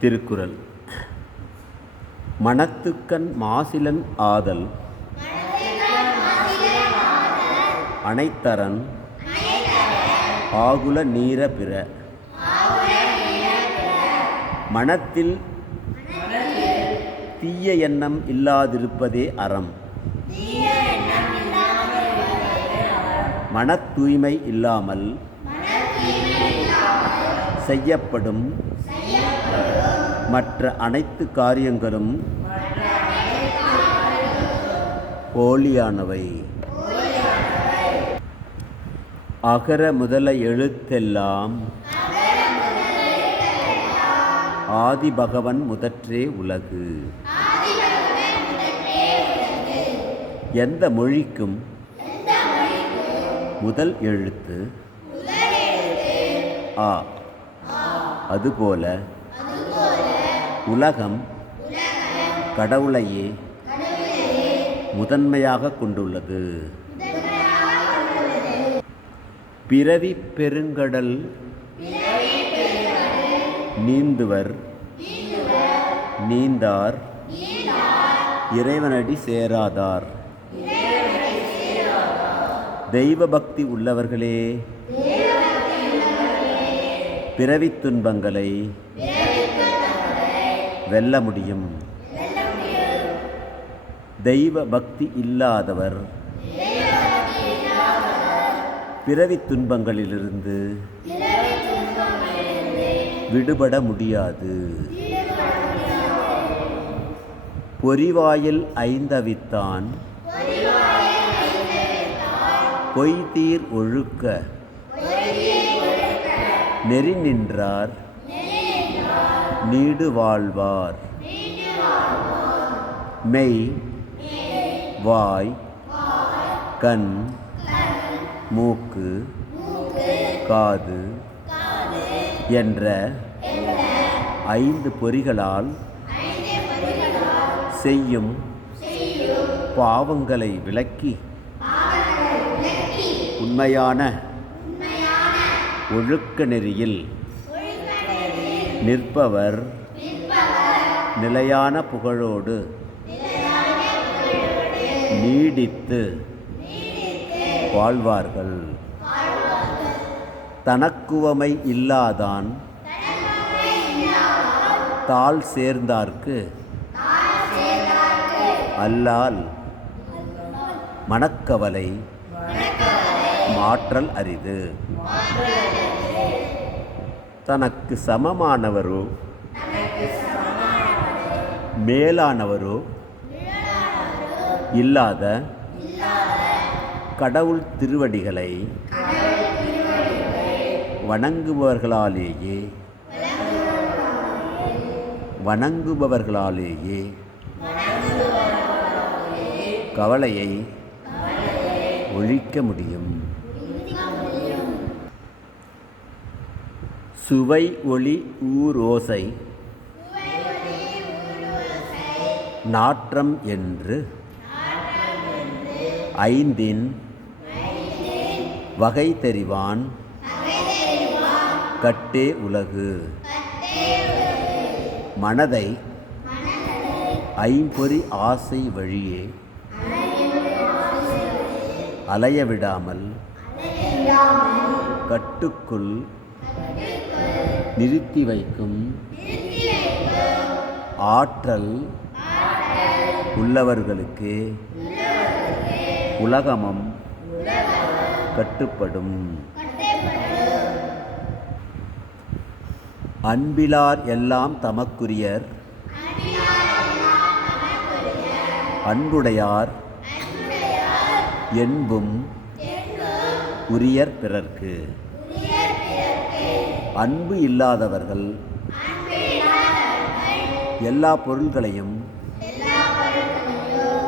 திருக்குறள். மனத்துக்கண் மாசிலன் ஆதல் அனைத்தரன் ஆகுல நீர பிற. மனத்தில் தீய எண்ணம் இல்லாதிருப்பதே அறம். மனத் தூய்மை இல்லாமல் செய்யப்படும் மற்ற அனைத்து காரியங்களும் போலியானவை. அகர முதல எழுத்தெல்லாம் ஆதி பகவன் முதற்றே உலகு. எந்த மொழிக்கும் முதல் எழுத்து ஆ. அதுபோல உலகம் கடவுளையே முதன்மையாக கொண்டுள்ளது. பிறவி பெருங்கடல் நீந்துவர் நீந்தார் இறைவனடி சேராதார். தெய்வ பக்தி உள்ளவர்களே பிறவித் துன்பங்களை வெல்ல முடியும். தெய்வ பக்தி இல்லாதவர் பிறவித் துன்பங்களிலிருந்து விடுபட முடியாது. பொறிவாயில் ஐந்தவித்தான் பொய்தீர் ஒழுக்க நெறி நின்றார் நீடு வாழ்வார். மெய் வாய் கண் மூக்கு காது என்ற 5 பொறிகளால் செய்யும் பாவங்களை விலக்கி உண்மையான ஒழுக்க நெறியில் நிற்பவர் நிலையான புகழோடு நீடித்து வாழ்வார்கள். தனக்குவமை இல்லாதான் தாழ் சேர்ந்தார்க்கு அல்லால் மனக்கவலை மாற்றல் அரிது. தனக்கு சமமானவரோ மேலானவரோ இல்லாத கடவுள் திருவடிகளை வணங்குபவர்களாலேயே கவலையை ஒழிக்க முடியும். சுவை ஒளி ஊரோசை நாற்றம் என்று 5 வகை தெரிவான் கட்டே உலகு. மனதை ஐம்பொறி ஆசை வழியே அலையவிடாமல் கட்டுக்குள் நிறுத்தி வைக்கும் ஆற்றல் உள்ளவர்களுக்கு உலகமும் கட்டுப்படும். அன்பிலார் எல்லாம் தமக்குரியர் அன்புடையார் என்பும் உரியர் பிறர்க்கு. அன்பு இல்லாதவர்கள் எல்லா பொருள்களையும்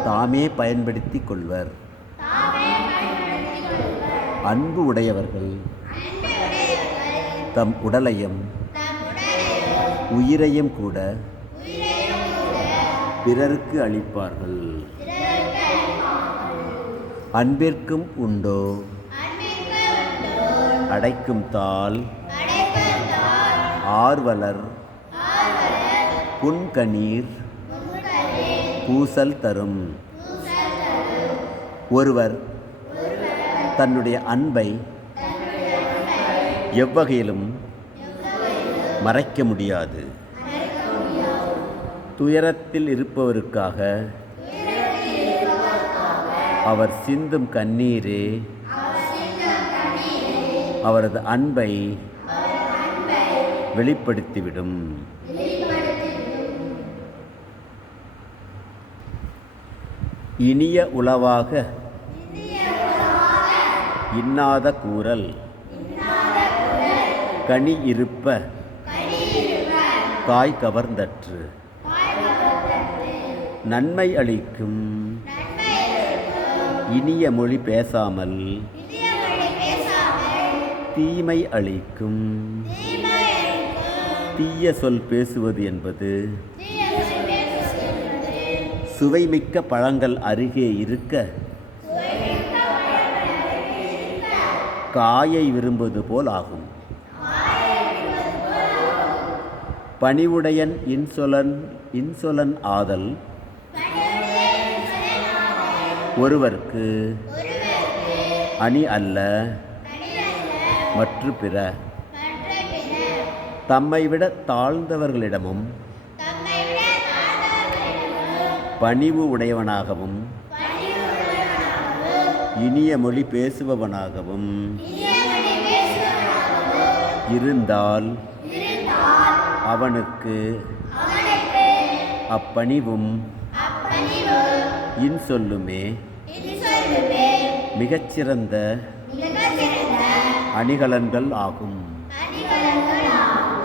தாமே பயன்படுத்திக் கொள்வர். அன்பு உடையவர்கள் தம் உடலையும் உயிரையும் கூட பிறருக்கு அளிப்பார்கள். அன்பிற்கும் உண்டோ அடைக்கும் தாள் ஆர்வலர் புன்கணீர் பூசல் தரும். ஒருவர் தன்னுடைய அன்பை எவ்வகையிலும் மறைக்க முடியாது. துயரத்தில் இருப்பவருக்காக அவர் சிந்தும் கண்ணீரே அவரது அன்பை வெளிப்படுத்திவிடும். இனிய உளவாக இன்னாத கூறல் கனி இருப்ப காய் கவர்ந்தற்று. நன்மை அளிக்கும் இனிய மொழி பேசாமல் தீமை அளிக்கும் தீய சொல் பேசுவது என்பது சுவைமிக்க பழங்கள் அருகே இருக்க காயை விரும்புவது போல் ஆகும். பணிவுடையன் இன்சொலன் ஆதல் ஒருவர்க்கு அணி அல்ல மற்ற பிற. தம்மை விட தாழ்ந்தவர்களிடமும் பணிவு உடையவனாகவும் இனிய மொழி பேசுபவனாகவும் இருந்தால் அவனுக்கு அப்பணிவும் இன்சொல்லுமே மிகச்சிறந்த அணிகலன்கள் ஆகும்.